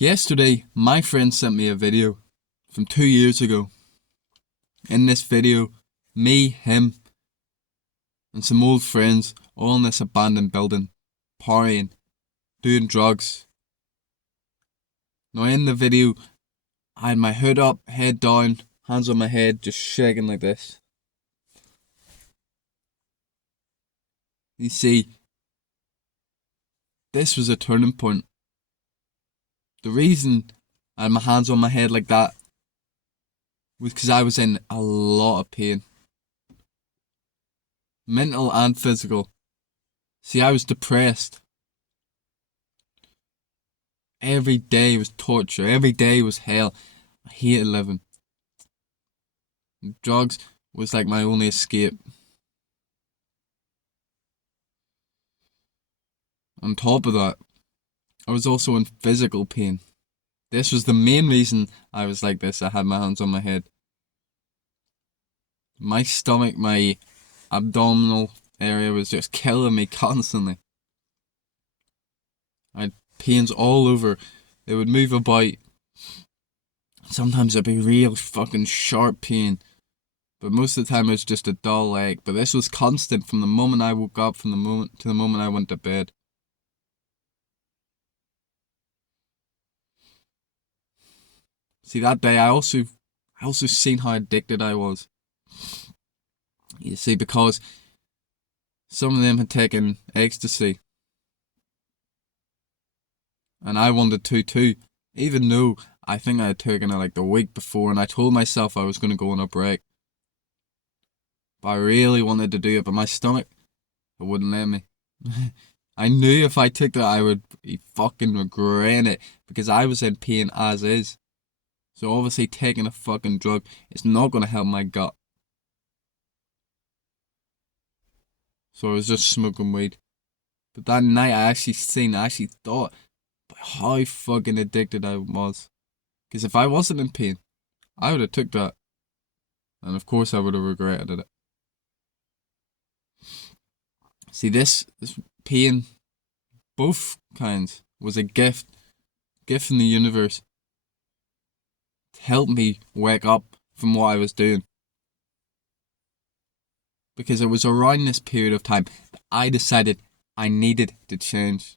Yesterday, my friend sent me a video from 2 years ago. In this video, me, him, and some old friends all in this abandoned building, partying, doing drugs. Now in the video, I had my hood up, head down, hands on my head, just shaking like this. You see, this was a turning point. The reason I had my hands on my head like that was because I was in a lot of pain. Mental and physical. See, I was depressed. Every day was torture. Every day was hell. I hated living. Drugs was like my only escape. On top of that, I was also in physical pain. This was the main reason I was like this. I had my hands on my head. My stomach, my abdominal area was just killing me constantly. I had pains all over. They would move about. Sometimes it'd be real fucking sharp pain. But most of the time it was just a dull ache. But this was constant from the moment I woke up, from the moment to the moment I went to bed. See, that day I also seen how addicted I was. You see, because some of them had taken ecstasy. And I wanted to too. Even though I think I had taken it like the week before and I told myself I was going to go on a break. But I really wanted to do it, but my stomach, it wouldn't let me. I knew if I took that I would be fucking regretting it because I was in pain as is. So obviously taking a fucking drug is not going to help my gut. So I was just smoking weed. But that night I actually thought about how fucking addicted I was. Because if I wasn't in pain, I would have took that. And of course I would have regretted it. See, this pain, both kinds, was a gift from the universe to help me wake up from what I was doing. Because it was around this period of time that I decided I needed to change.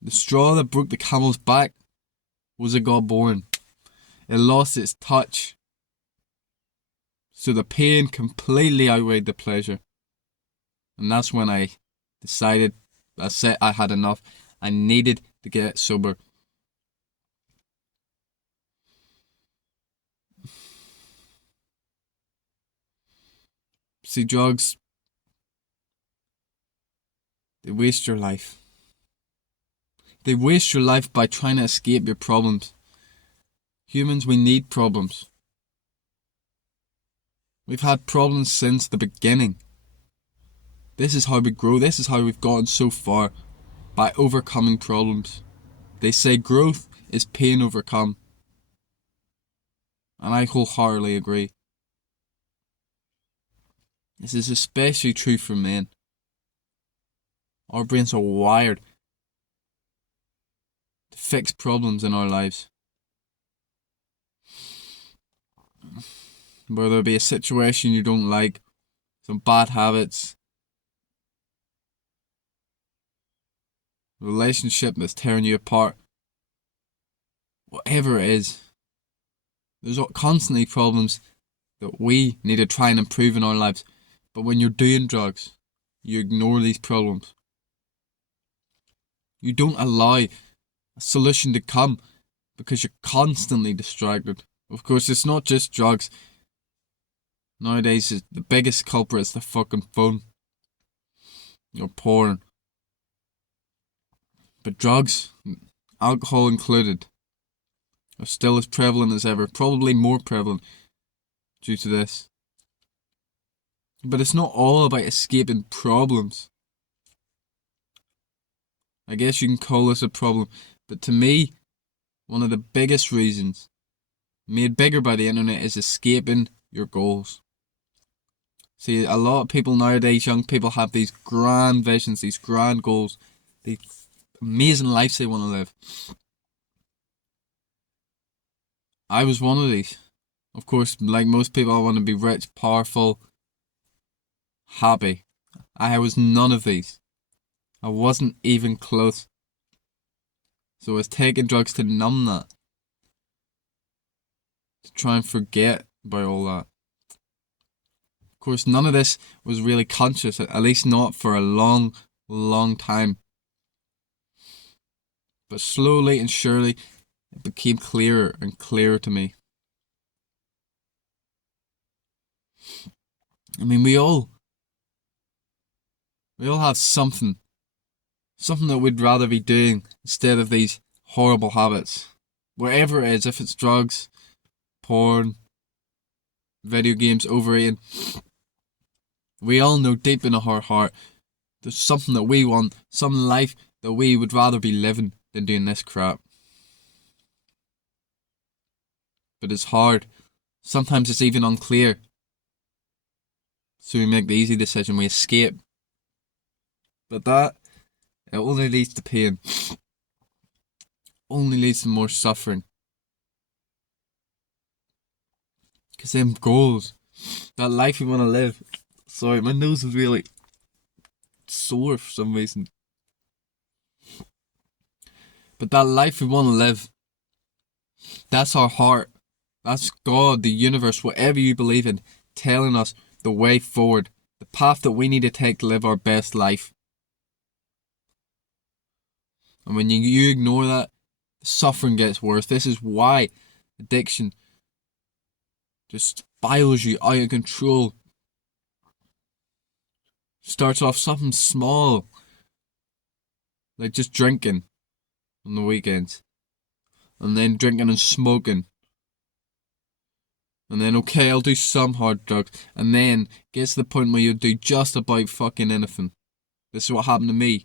The straw that broke the camel's back was it got boring. It lost its touch. So the pain completely outweighed the pleasure. And that's when I decided, I had enough. I needed to get sober. See, drugs, they waste your life. They waste your life by trying to escape your problems. Humans, we need problems. We've had problems since the beginning. This is how we grow. This is how we've gotten so far. By overcoming problems. They say growth is pain overcome. And I wholeheartedly agree. This is especially true for men. Our brains are wired to fix problems in our lives. Whether it be a situation you don't like, some bad habits, a relationship that's tearing you apart, whatever it is, there's constantly problems that we need to try and improve in our lives. But when you're doing drugs, you ignore these problems. You don't allow a solution to come because you're constantly distracted. Of course, it's not just drugs. Nowadays, the biggest culprit is the fucking phone. Or porn. But drugs, alcohol included, are still as prevalent as ever. Probably more prevalent due to this. But it's not all about escaping problems. I guess you can call this a problem. But to me, one of the biggest reasons, made bigger by the internet, is escaping your goals. See, a lot of people nowadays, young people, have these grand visions, these grand goals, these amazing lives they want to live. I was one of these. Of course, like most people, I want to be rich, powerful, happy. I was none of these. I wasn't even close. So I was taking drugs to numb that. To try and forget about all that. Of course, none of this was really conscious, at least not for a long, long time. But slowly and surely, it became clearer and clearer to me. I mean, we all have something that we'd rather be doing instead of these horrible habits. Wherever it is, if it's drugs, porn, video games, overeating, we all know deep in our heart there's something that we want, some life that we would rather be living than doing this crap. But it's hard. Sometimes it's even unclear. So we make the easy decision, we escape. But that, it only leads to pain. Only leads to more suffering. Because them goals, that life we want to live. Sorry, my nose is really sore for some reason. But that life we want to live, that's our heart. That's God, the universe, whatever you believe in, telling us the way forward, the path that we need to take to live our best life. And when you ignore that, the suffering gets worse. This is why addiction just spirals you out of control. Starts off something small, like just drinking on the weekends, and then drinking and smoking. And then, okay, I'll do some hard drugs. And then gets to the point where you'll do just about fucking anything. This is what happened to me.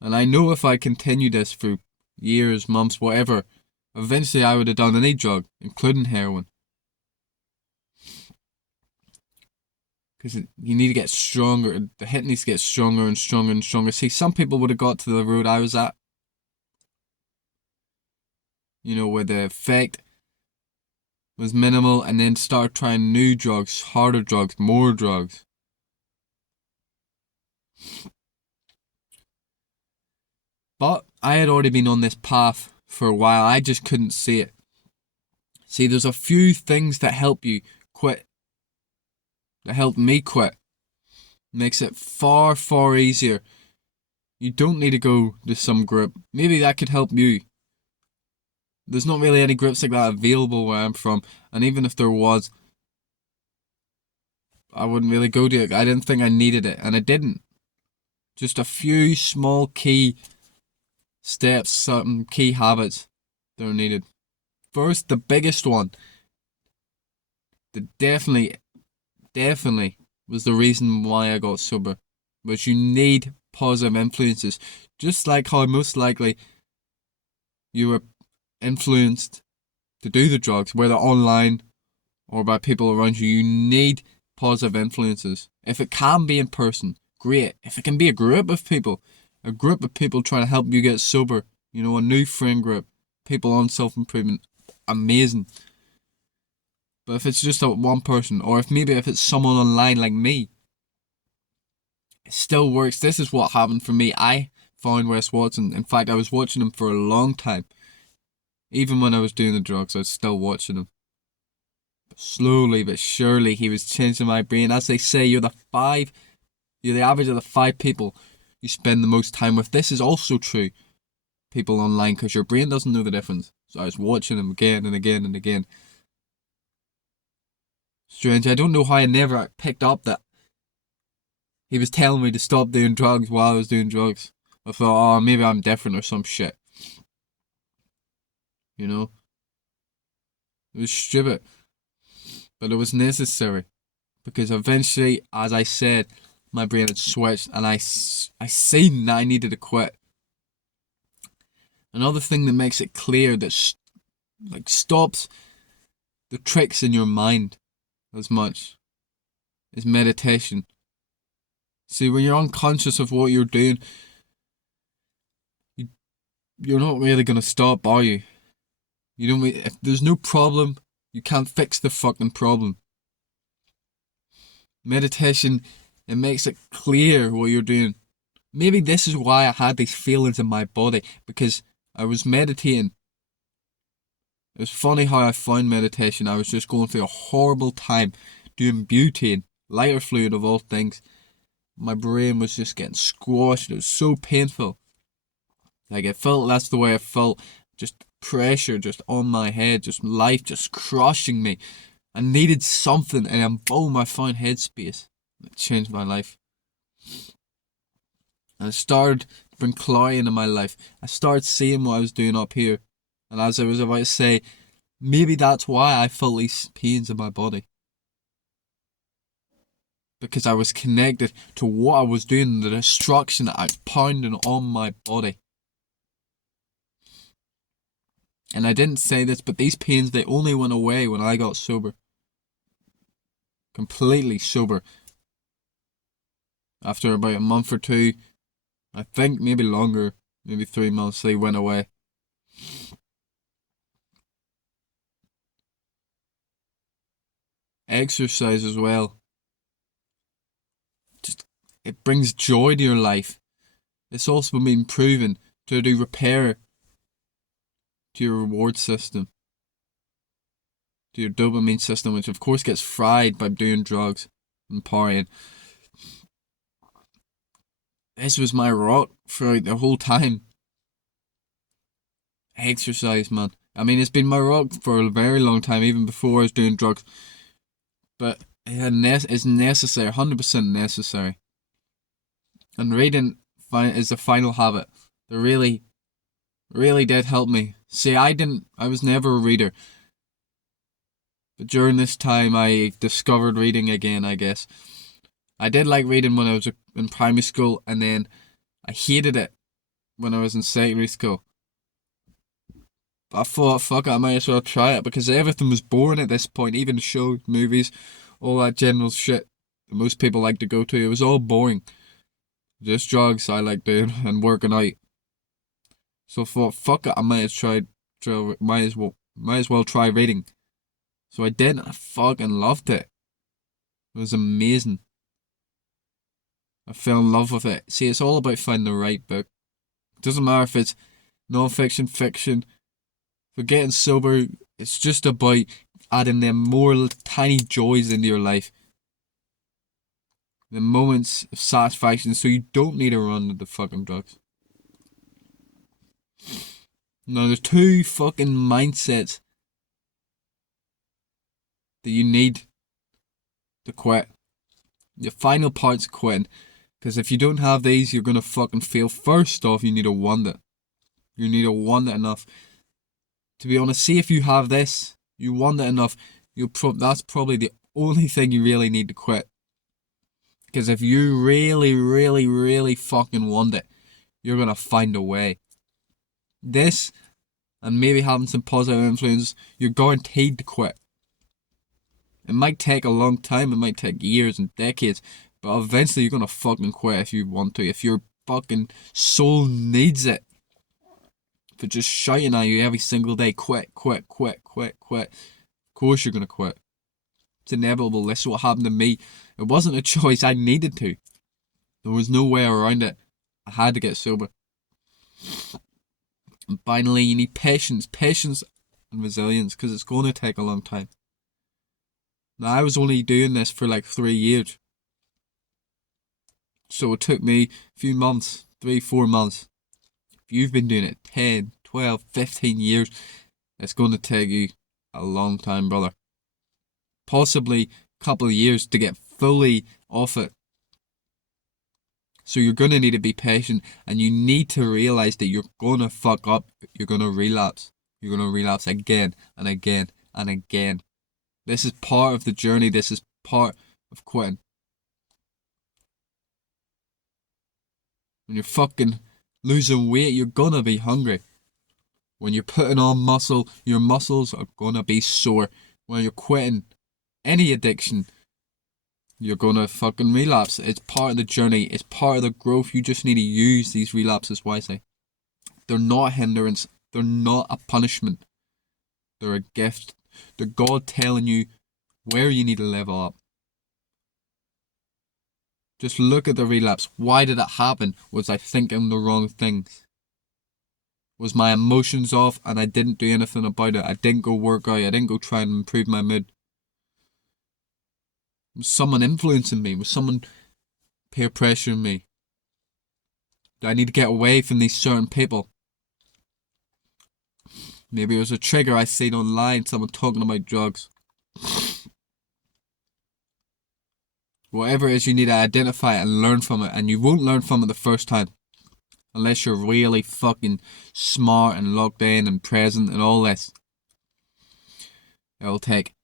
And I know if I continue this for years, months, whatever, eventually I would have done any drug, including heroin. Because you need to get stronger. The hit needs to get stronger and stronger and stronger. See, some people would have got to the road I was at. You know, where the effect was minimal, and then start trying new drugs, harder drugs, more drugs. But I had already been on this path for a while. I just couldn't see it. See, there's a few things that help you quit. That helped me quit. Makes it far, far easier. You don't need to go to some group. Maybe that could help you. There's not really any groups like that available where I'm from. And even if there was, I wouldn't really go to it. I didn't think I needed it. And I didn't. Just a few small key steps, some key habits that are needed. First, the biggest one. That definitely was the reason why I got sober. Was you need positive influences. Just like how most likely you were influenced to do the drugs, whether online or by people around you, you need positive influences. If it can be in person, great. If it can be a group of people trying to help you get sober, you know, a new friend group, people on self-improvement, amazing. But if it's just one person, or if it's someone online like me, it still works. This is what happened for me. I found Wes Watson. In fact, I was watching him for a long time. Even when I was doing the drugs, I was still watching him. But slowly but surely, he was changing my brain. As they say, you're the average of the 5 people you spend the most time with. This is also true. People online, because your brain doesn't know the difference. So I was watching him again and again and again. Strange. I don't know how I never picked up that he was telling me to stop doing drugs while I was doing drugs. I thought, oh, maybe I'm different or some shit. You know? It was stupid. But it was necessary. Because eventually, as I said, my brain had switched and I seen that I needed to quit. Another thing that makes it clear that stops the tricks in your mind as much is meditation. See, when you're unconscious of what you're doing, you you're not really gonna stop, are you? You don't. If there's no problem, you can't fix the fucking problem. Meditation, it makes it clear what you're doing. Maybe this is why I had these feelings in my body, because I was meditating. It was funny how I found meditation. I was just going through a horrible time doing butane, lighter fluid of all things. My brain was just getting squashed. It was so painful. Like, it felt, that's the way I felt. Just pressure just on my head, just life just crushing me. I needed something, and boom, I found Headspace. It changed my life. And I started to bring clarity into my life. I started seeing what I was doing up here. And as I was about to say, maybe that's why I felt these pains in my body. Because I was connected to what I was doing, the destruction that I was pounding on my body. And I didn't say this, but these pains, they only went away when I got sober. Completely sober. After about a month or two, I think maybe longer, maybe 3 months, they went away. Exercise as well. Just, it brings joy to your life. It's also been proven to do repair to your reward system, to your dopamine system, which of course gets fried by doing drugs and partying. This was my rock throughout the whole time. Exercise, man. I mean, it's been my rock for a very long time, even before I was doing drugs. But it's necessary, 100% necessary. And reading is the final habit. That really, really did help me. See, I was never a reader. But during this time, I discovered reading again, I guess. I did like reading when I was in primary school, and then I hated it when I was in secondary school. But I thought, fuck it, I might as well try it, because everything was boring at this point, even shows, movies, all that general shit that most people like to go to. It was all boring. Just drugs I like doing and working out. So I thought, fuck it, I might as well try reading. So I did, and I fucking loved it. It was amazing. I fell in love with it. See, it's all about finding the right book. It doesn't matter if it's non-fiction, fiction. For getting sober, it's just about adding them more tiny joys into your life. The moments of satisfaction, so you don't need to run to the fucking drugs. Now, there's two fucking mindsets that you need to quit. The final part's quitting. Because if you don't have these, you're gonna fucking fail. First off, you need to want it. You need to want it enough. To be honest, see if you have this, you want it enough, that's probably the only thing you really need to quit. Because if you really, really, really fucking want it, you're gonna find a way. This, and maybe having some positive influence, you're guaranteed to quit. It might take a long time, it might take years and decades, but eventually you're gonna fucking quit if you want to. If your fucking soul needs it. For just shouting at you every single day, quit, quit, quit, quit, quit. Of course you're gonna quit. It's inevitable. This is what happened to me. It wasn't a choice, I needed to. There was no way around it. I had to get sober. And finally, you need patience and resilience, because it's going to take a long time. Now, I was only doing this for like 3 years. So it took me a few months, 3-4 months. If you've been doing it 10, 12, 15 years, it's going to take you a long time, brother. Possibly a couple of years to get fully off it. So you're going to need to be patient, and you need to realize that you're going to fuck up. You're going to relapse. You're going to relapse again and again and again. This is part of the journey. This is part of quitting. When you're fucking losing weight, you're gonna be hungry. When you're putting on muscle, your muscles are gonna be sore. When you're quitting any addiction, you're gonna fucking relapse. It's part of the journey. It's part of the growth. You just need to use these relapses wisely. They're not a hindrance. They're not a punishment. They're a gift. They're God telling you where you need to level up. Just look at the relapse. Why did it happen? Was I thinking the wrong things? Was my emotions off and I didn't do anything about it? I didn't go work out. I didn't go try and improve my mood. Was someone influencing me? Was someone peer pressuring me? Do I need to get away from these certain people? Maybe it was a trigger I seen online, someone talking about drugs. Whatever it is, you need to identify it and learn from it. And you won't learn from it the first time. Unless you're really fucking smart and locked in and present and all this. It'll take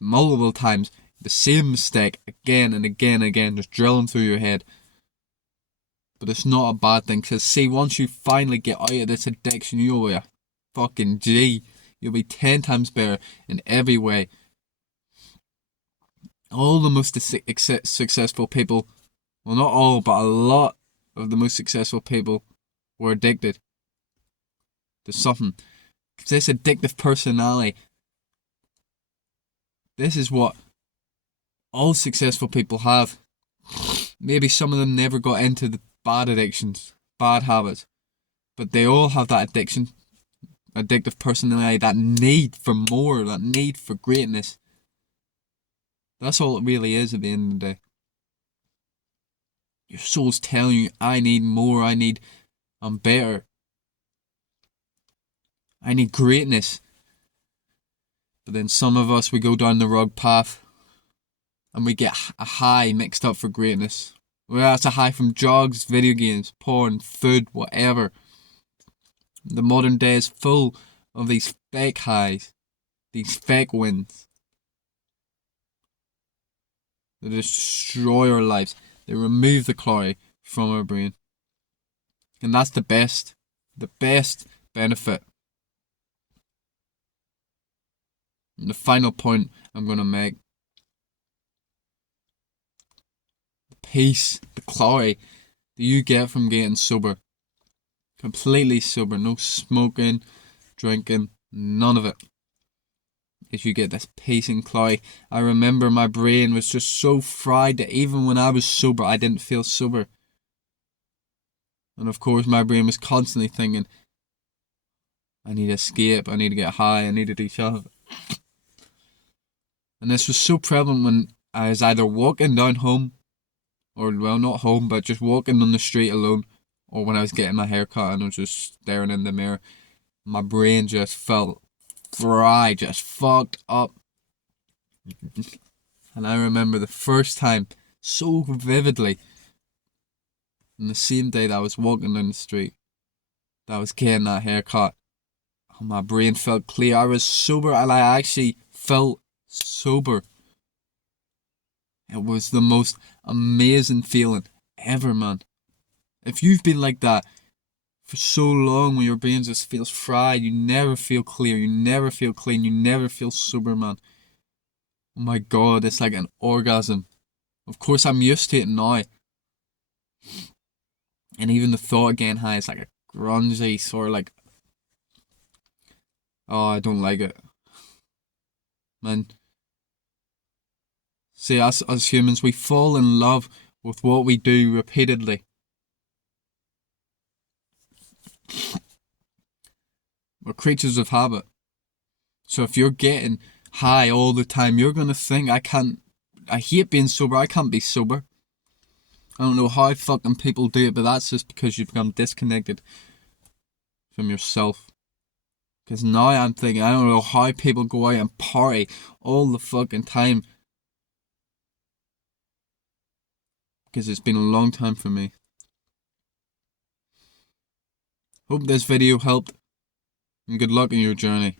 multiple times the same mistake again and again and again, just drilling through your head. But it's not a bad thing, because see, once you finally get out of this addiction, you'll be a fucking G. You'll be 10 times better in every way. All the most successful people, well, not all, but a lot of the most successful people were addicted to something. Because this addictive personality, this is what all successful people have. Maybe some of them never got into the bad addictions, bad habits, but they all have that addiction, addictive personality, that need for more, that need for greatness. That's all it really is at the end of the day. Your soul's telling you, I need more, I'm better. I need greatness. But then some of us, we go down the wrong path and we get a high mixed up for greatness. Well, that's a high from drugs, video games, porn, food, whatever. The modern day is full of these fake highs, these fake wins. They destroy our lives. They remove the clarity from our brain. And that's the best benefit. And the final point I'm going to make. The peace, the clarity that you get from getting sober. Completely sober. No smoking, drinking, none of it. If you get this peace and clarity. I remember my brain was just so fried that even when I was sober, I didn't feel sober. And of course, my brain was constantly thinking, I need to escape, I need to get high, I need to do something. And this was so prevalent when I was either walking down home, or well, not home, but just walking on the street alone, or when I was getting my hair cut and I was just staring in the mirror. My brain just felt fried, just fucked up. And I remember the first time so vividly, on the same day that I was walking down the street, that I was getting that haircut, and my brain felt clear. I was sober and I actually felt sober. It was the most amazing feeling ever, man. If you've been like that for so long, when your brain just feels fried, you never feel clear, you never feel clean, you never feel sober, man. Oh my god, it's like an orgasm. Of course, I'm used to it now. And even the thought of getting high is like a grungy sort of like, oh, I don't like it. Man. See, us as humans, we fall in love with what we do repeatedly. We're creatures of habit. So if you're getting high all the time, you're gonna think, I hate being sober, I can't be sober. I don't know how fucking people do it, but that's just because you've become disconnected from yourself. Because now I'm thinking, I don't know how people go out and party all the fucking time. Because it's been a long time for me. Hope this video helped, and good luck in your journey.